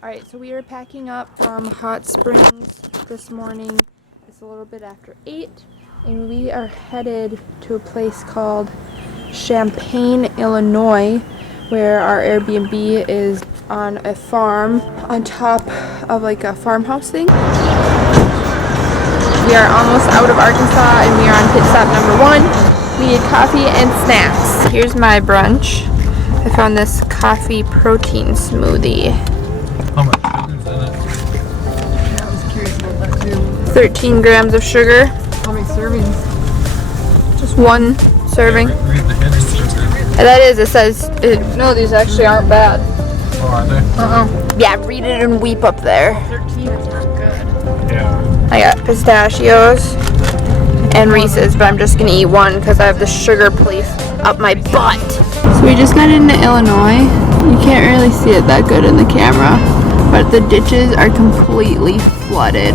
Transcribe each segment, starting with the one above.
Alright, so we are packing up from Hot Springs this morning. It's a little bit after 8, and we are headed to a place called Champaign, Illinois, where our Airbnb is on a farm on top of like a farmhouse thing. We are almost out of Arkansas and we are on pit stop number 1. We need coffee and snacks. Here's my brunch. I found this coffee protein smoothie. How much sugar's in it? Yeah, I was curious about that too. 13 grams of sugar. How many servings? Just one serving. Read the hidden sugar. That is, it says, No, these actually aren't bad. Oh, are they? yeah, read it and weep up there. 13 is not good. Yeah. I got pistachios and Reese's, but I'm just gonna eat one because I have the sugar police up my butt. So we just got into Illinois. You can't really see it that good in the camera, but the ditches are completely flooded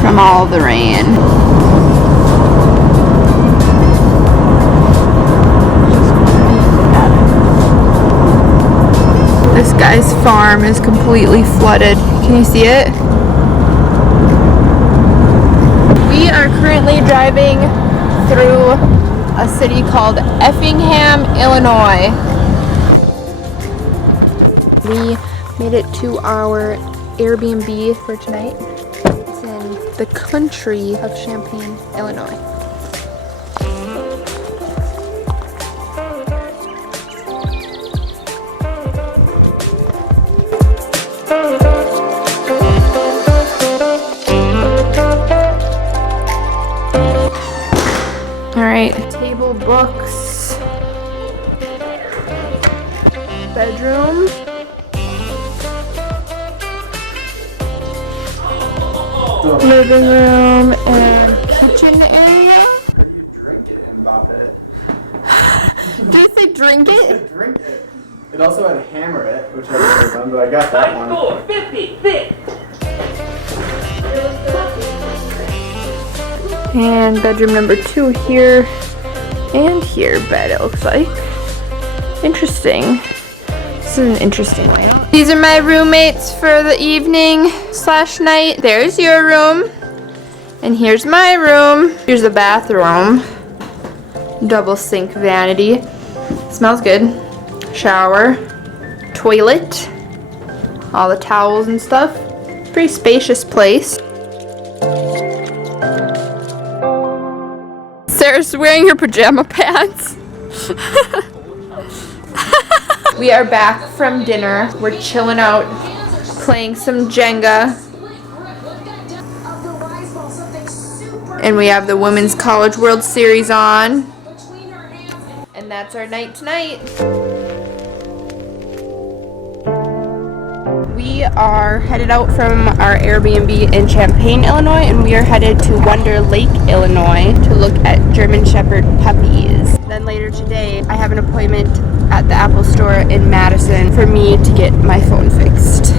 from all the rain. This guy's farm is completely flooded. Can you see it? We are currently driving through a city called Effingham, Illinois. We made it to our Airbnb for tonight. It's in the country of Champaign, Illinois. Alright, table, books, bedroom, living room, and kitchen area. You drink it and bop it. Did I say drink it? Drink it. It also had hammer it, which I've never done, but I got that one. 56. And bedroom number 2 here and here bed, it looks like. Interesting. This is an interesting layout. These are my roommates for the evening / night. There's your room. And here's my room. Here's the bathroom. Double sink vanity. Smells good. Shower. Toilet. All the towels and stuff. Pretty spacious place. Sarah's wearing her pajama pants. We are back from dinner. We're chilling out, playing some Jenga. And we have the Women's College World Series on. And that's our night tonight. We are headed out from our Airbnb in Champaign, Illinois, and we are headed to Wonder Lake, Illinois to look at German Shepherd puppies. Then later today, I have an appointment at the Apple Store in Madison for me to get my phone fixed.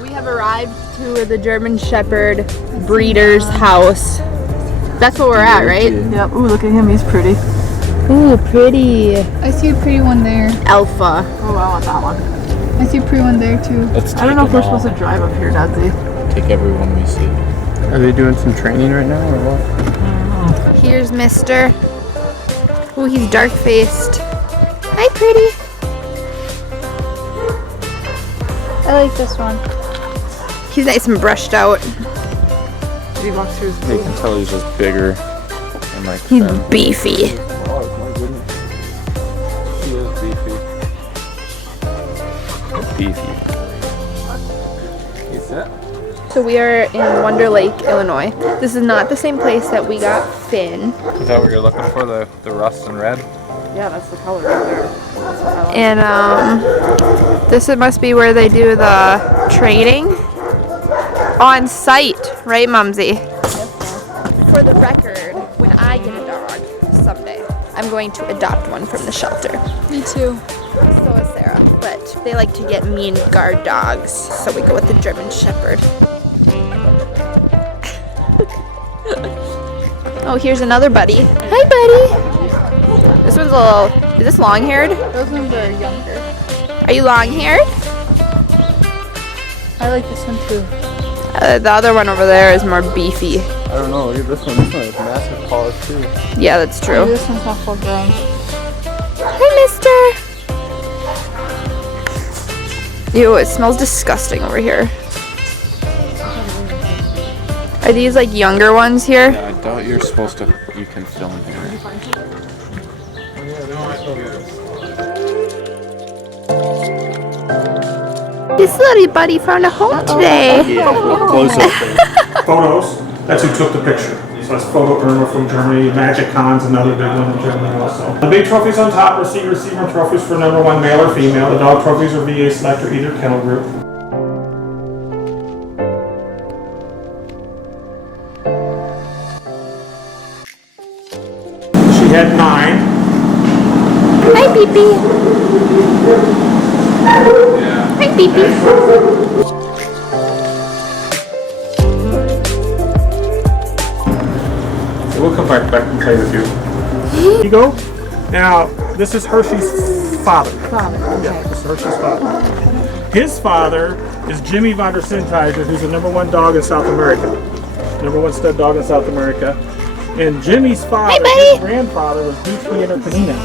We have arrived to the German Shepherd breeder's house. That's what we're at, right? Yep. Ooh, look at him. He's pretty. Ooh, pretty. I see a pretty one there. Alpha. Oh, I want that one. I see a pretty one there too. I don't know if we're supposed to drive up here, Dadsy. Take everyone we see. Are they doing some training right now or what? Here's Mister. Ooh, he's dark-faced. Hi, pretty. I like this one. He's nice and brushed out. He walks through his You can tell he's just bigger and like He's thin. beefy. Oh, my goodness. He is beefy. Beefy. You set? So we are in Wonder Lake, Illinois. This is not the same place that we got Finn. Is that what you're looking for? The rust and red? Yeah, that's the color right there. That's what I like. And this must be where they do the training. On site, right, Mumsy? For the record, when I get a dog someday, I'm going to adopt one from the shelter. Me too. So is Sarah, but they like to get mean guard dogs, so we go with the German Shepherd. Oh, here's another buddy. Hi, buddy. This one's a little. Is this long-haired? Those ones are younger. Are you long-haired? I like this one too. The other one over there is more beefy. I don't know. Look at this one. This one has massive paws too. Yeah, that's Oh, true. this one's not full grown. Hey, mister. Ew, it smells disgusting over here. Are these like younger ones here? Yeah, I doubt you're supposed to. You can film here. This little buddy found a home today. Close up. Photos, that's who took the picture. So that's Photo Irma from Germany. Magic Con's another big one in Germany also. The big trophies on top are receiver trophies for #1 male or female. The dog trophies are VA Select or either kennel group. She had 9. Hi, Beepy. Hi, Beepy. So we'll come back and play with you. Here you go. Now, this is Hershey's father. Yeah, this is Hershey's father. His father is Jimmy von der Sinttiger, who's the #1 dog in South America. #1 stud dog in South America. And Jimmy's father, his grandfather, was Duke Panina,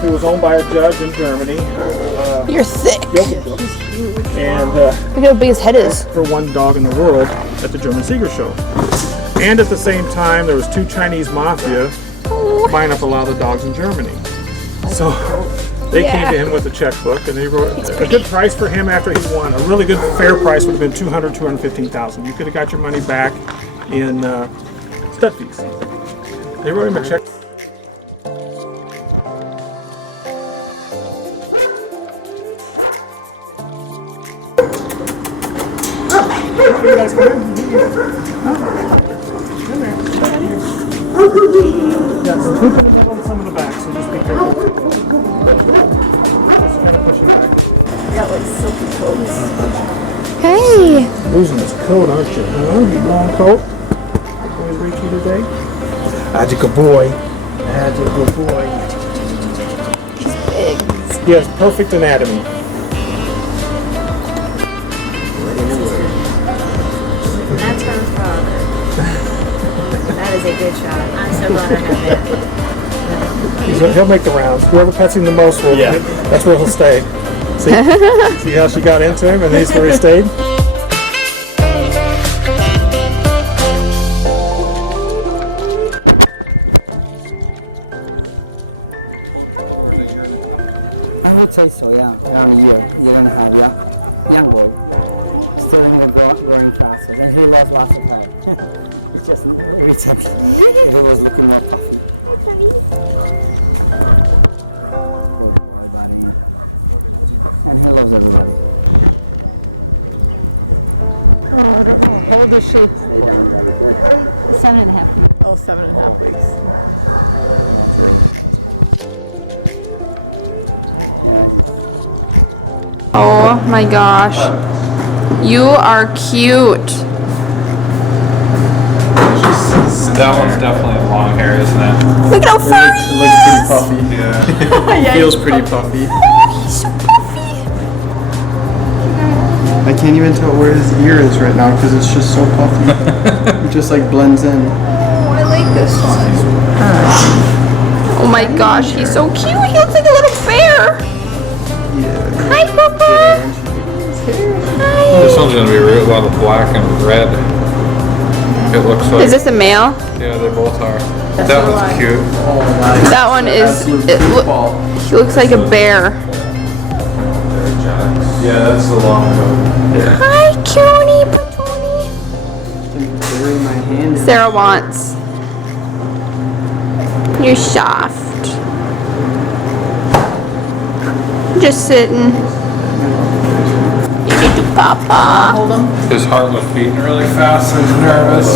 who was owned by a judge in Germany. You're thick. And Look at how big his head is. #1 dog in the world at the German Sieger Show. And at the same time, there was 2 Chinese mafia buying up a lot of the dogs in Germany. So they came to him with a checkbook, and they wrote a good price for him after he won. A really good fair price would have been $215,000. You could have got your money back in stud fees. They wrote him a check. You guys come in. Yeah, so hoop in the middle and some in the back, so just be careful. Just kind of pushing back. Hey. Losing his coat, aren't you? Huh? You long coat? Always reach you today? That's a good boy. That's a good boy. He's big. He has perfect anatomy. That's from his father. That is a good shot. I'm so glad I have that. He'll make the rounds. Whoever pets him the most will. Yeah. That's where he'll stay. See? See how she got into him and he's where he stayed? I would say so, yeah. Around a year and a half, yeah. Young boy. Still growing faster. And he lost lots of time. It's just recently. He was looking more puffy. Good buddy. And he loves everybody. How old is she? 7.5. Oh, 7.5 weeks. Oh my gosh. You are cute. That one's definitely long hair, isn't it? Look at how furry It he looks is. pretty puffy. Yeah. Feels pretty puffy. He's so puffy. I can't even tell where his ear is right now because it's just so puffy. It just like blends in. Oh, I like this one. Oh my gosh, he's so cute. He looks like a little bear. Yeah. Hi, Papa. Hi. This one's gonna be a lot of black and red. It looks like. Is this a male? Yeah, they both are. That one's cute. Oh, nice. That one is. Absolute He looks like a bear. Yeah, that's the long coat. Yeah. Hi, cutie patootie. Bury my hand in. Sarah wants. You're soft. Just sitting. Papa. His heart was beating really fast, so he's nervous.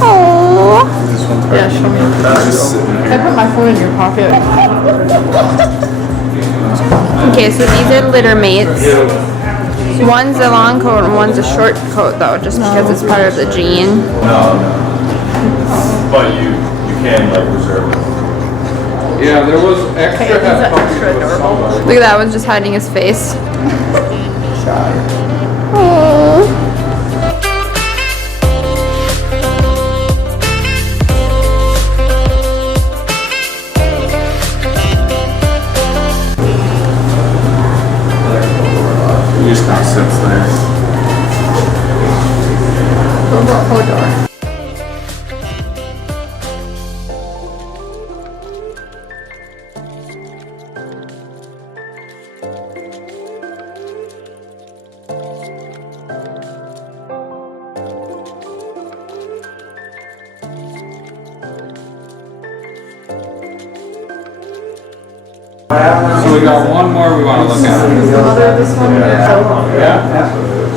Oh. This one's Yeah, show me. just sitting I put my phone in your pocket. Okay, so these are litter mates. One's a long coat and one's a short coat, though, just because it's part of the gene. No. But you can like reserve it. Yeah, there was extra Okay, is that half puppies extra with adorable? somebody. Look at that one's just hiding his face. Oh. just kind of sits there. Hodor. So we got one more we want to look at.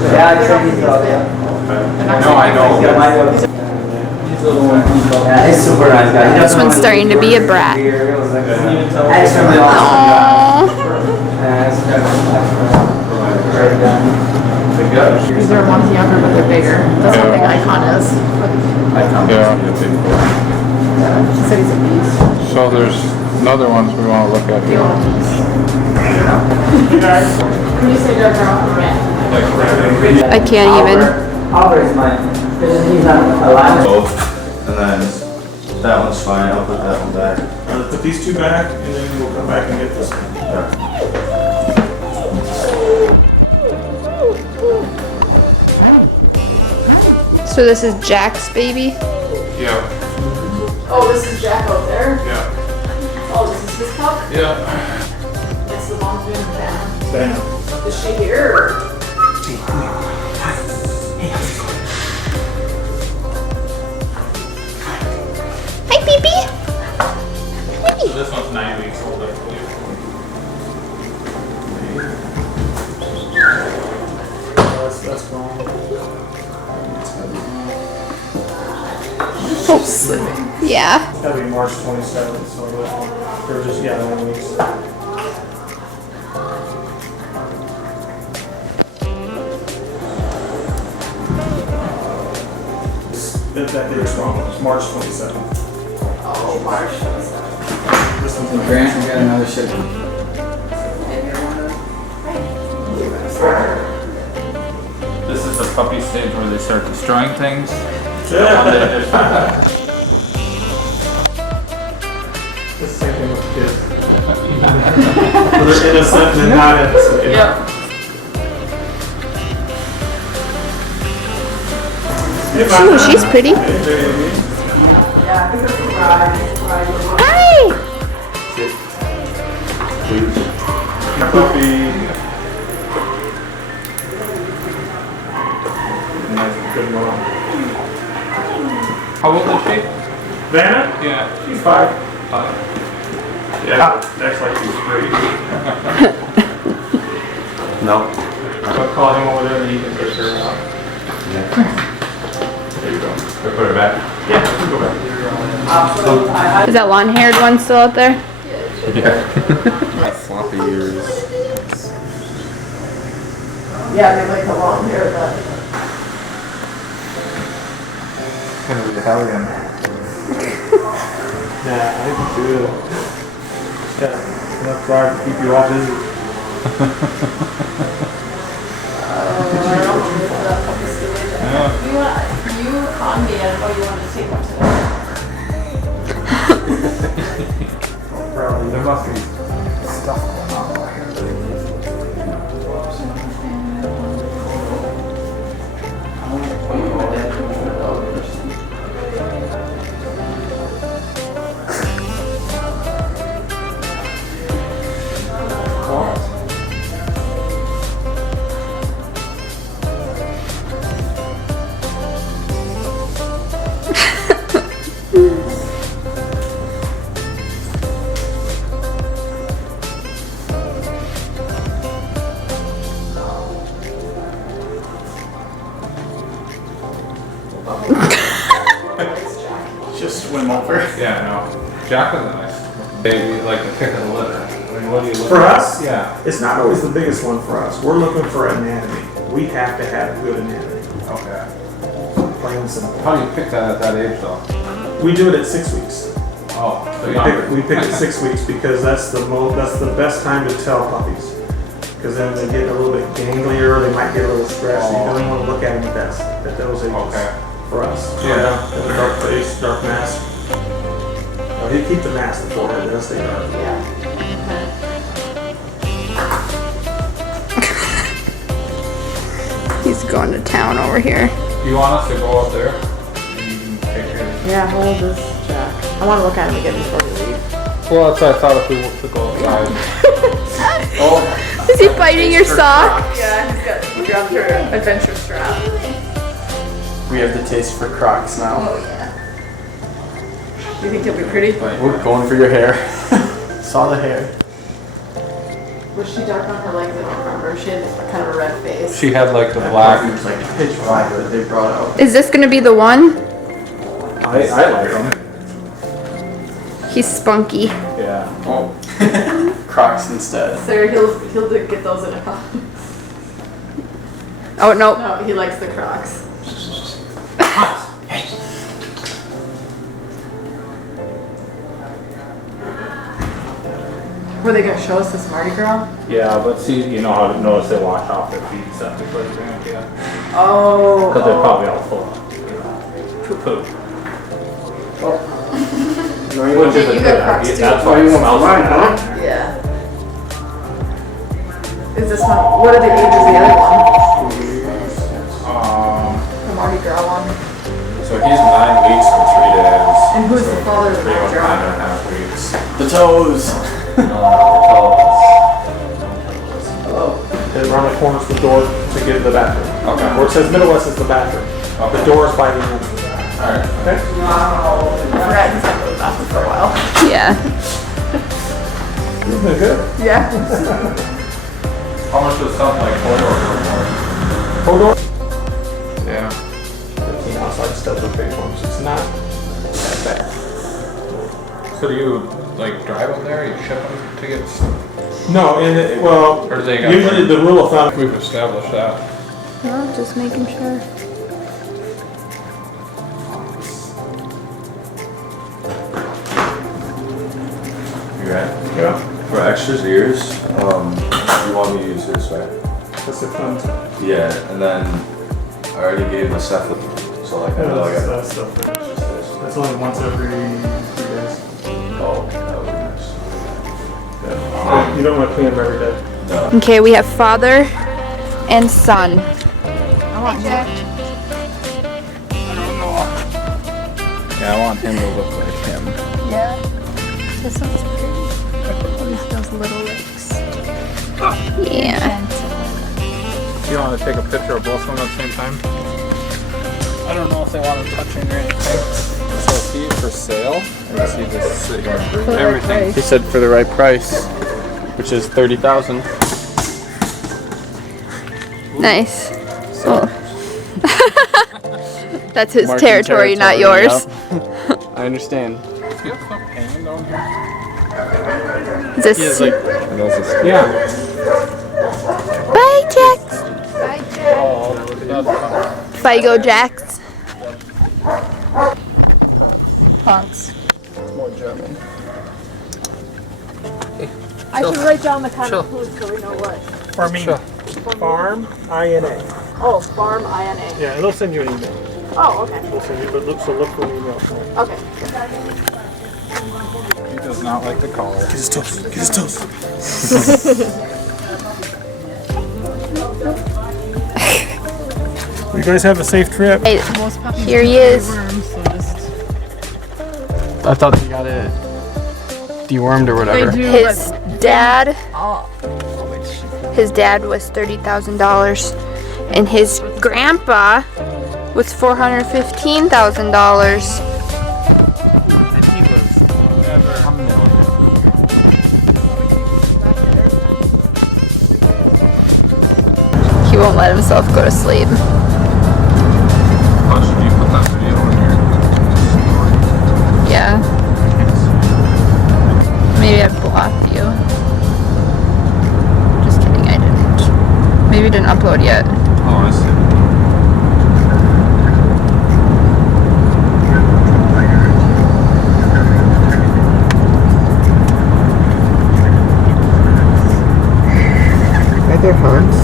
Yeah, I trained his dog, yeah. No, I know. Yeah, he's super nice guy. This one's starting to be a brat. Extremely awesome. Great guy. These are ones younger, but they're bigger. That's one thing Icon is. Yeah. She said he's a beast. So there's another ones we want to look at here. When you say dark brown, red. I can't even. Oliver is mine. He's not alive. Both, and then that one's fine, I'll put that one back. Let's put these two back, and then we'll come back and get this one. So this is Jack's baby. Yeah. Oh, this is Jack out there? Yeah. Oh, this is his pup? Yeah. That's the mom's doing that. Bam. Is she here? Hi, baby. So this one's 9 weeks old, I believe. That's gone. Yeah. It's gotta be March 27th, so they're just, 9 weeks. That day is wrong, it's March 27th. Oh, March. This one's Grant, we got another ship. This is the puppy stage where they start destroying things. It's the same thing with kids. They're innocent and not innocent. Yep. Ooh, she's pretty. Hi. Puppy. Nice, good mom. How old is she? Vanna? Yeah. She's 5. 5. Yeah, that's like she's 3. No. I'll call him over there and he can take her out. There you go. I put it back. Yeah, we can go back. Is that long-haired one still out there? Floppy ears. Yeah, they like the long hair, but. Kind of Italian. Yeah, I can do it. Got enough drive to keep you all busy. You on me, I know you want to take one today. Probably, there must be stuff going on. Just swim over. Yeah, no. Jack was a nice baby, like the pick of the litter. I mean, what do you look For us? Yeah. It's not always the biggest one for us. We're looking for anatomy. We have to have good anatomy. Okay. Plain and simple. How do you pick that at that age though? We do it at 6 weeks. Oh, so We pick at 6 weeks because that's the best time to tell puppies. Because then they get a little bit ganglier, they might get a little stressed. You don't want to look at them at those ages. Okay. For us. Yeah. The dark face, dark mask. Oh, he'd keep the mask, the forehead, they'll stay dark. Yeah. going to town over here. Do you want us to go up there? And you can take care of it? Yeah, how old is Jack? I want to look at him again before we leave. Well, that's what I thought if we were to go outside. Is he biting your sock? Yeah, he grabbed her adventure strap. We have the taste for Crocs now. Oh, yeah. Do you think he'll be pretty? We're going for your hair. Saw the hair. Was she dark on her legs? I don't remember. She had kind of a red face. She had like the black. It was like pitch black that they brought out. Is this gonna be the one? I like them. He's spunky. Yeah. Oh. Crocs instead. Sarah, he'll get those in a couple. Oh no. No, he likes the Crocs. Were they gonna show us this Mardi Gras? Yeah, but see, you know how to notice they wash off their feet and stuff before they drink, yeah. Oh. Because they're probably all full of poo-poo. Which is you a got good Crocs idea. too. That's why it smells like that. Yeah. Is this one? What are the ages of the other one? The Mardi Gras one. So he's 9 weeks and 3 days. And who's the father of the Pretty much Mardi 9.5 Gras? weeks. The toes. They around the corner to the door to get to the bathroom. Okay. Where it says Middle West is the bathroom. Okay. The door is by the end. Alright. Okay? Wow. I forgot he's had those bathroom for a while. Yeah. Isn't it good? Yeah. How much was something like 4 doors or more? Hold door. Yeah. 15 outside stuff with big ones. It's not that bad. So do you like drive them there? You ship them to get? No, and well, Or do they got usually the rule of thumb. We've established that. No, just making sure. You right? Yeah. For extras ears, you want me to use this, right? That's it. Fun. Yeah, and then I already gave the cephalid, so like I know I got That's stuff. That's only once every 3 days. oh, that would be nice. Yeah. You don't want to clean them every day. No. Okay, we have father and son. Yeah, I want him to look like him. Yeah. This one's pretty. With those little legs. Yeah. Do you want to take a picture of both of them at the same time? I don't know if they want them touching or anything. So is he for sale? Or does he just sit here and bring everything? He said for the right price, which is 30,000. Nice. Oh. That's his Marking territory, not yours. yep. I understand. Do you have stuff hanging down here? Is this? Yeah. Bye, Jax. Oh, that's Figo Jax. Fonts. More German. I should write down the kind of food so we know what. Farmina. Farm, I-N-A. Oh, farm INA. Yeah, it'll send you an email. Oh, okay. It'll send you, but look for an email. Okay. He does not like the collar. Get his toes. Get his toes. You guys have a safe trip. Hey, here he is. I thought they got it dewormed or whatever. His dad. His dad was $30,000, and his grandpa was $415,000. And he was never a millionaire. He won't let himself go to sleep. Oh, should you put that video in here? Yeah. Maybe I'd block you. Just kidding, I didn't. Maybe it didn't upload yet. Oh, I see. Right there, Hans.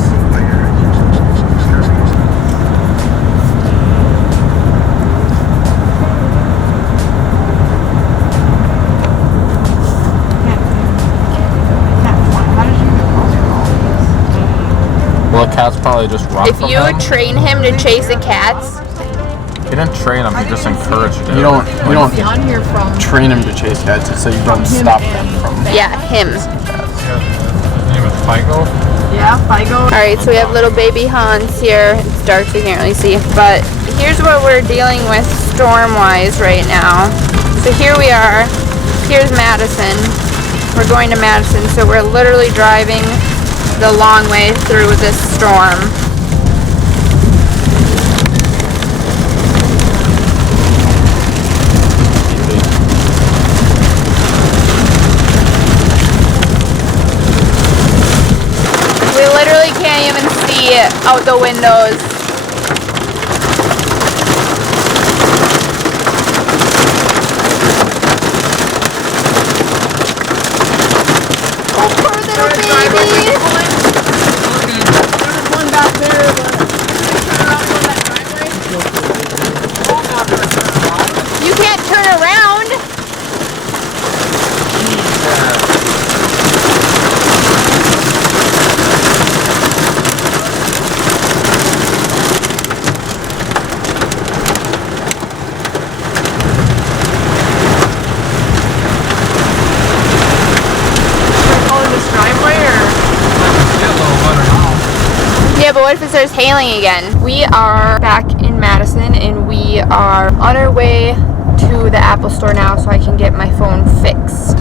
Well, the cat's probably probably just run If from you him. train him to chase the cats, You didn't train him, you just encouraged it. You don't On here from train him to chase cats, so you don't stop them from. yeah, him. Name is Figo. Figo. Alright, so we have little baby Hans here. It's dark, so you can't really see. But here's what we're dealing with storm-wise right now. So here we are. Here's Madison. We're going to Madison, so we're literally driving the long way through this storm. We literally can't even see out the windows. Oh, poor little baby. There's one back there, but turn around and go that driveway. You can't turn around. Yeah, but what if it starts hailing again? We are back in Madison and we are on our way to the Apple store now so I can get my phone fixed.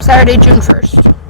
Saturday, June 1st.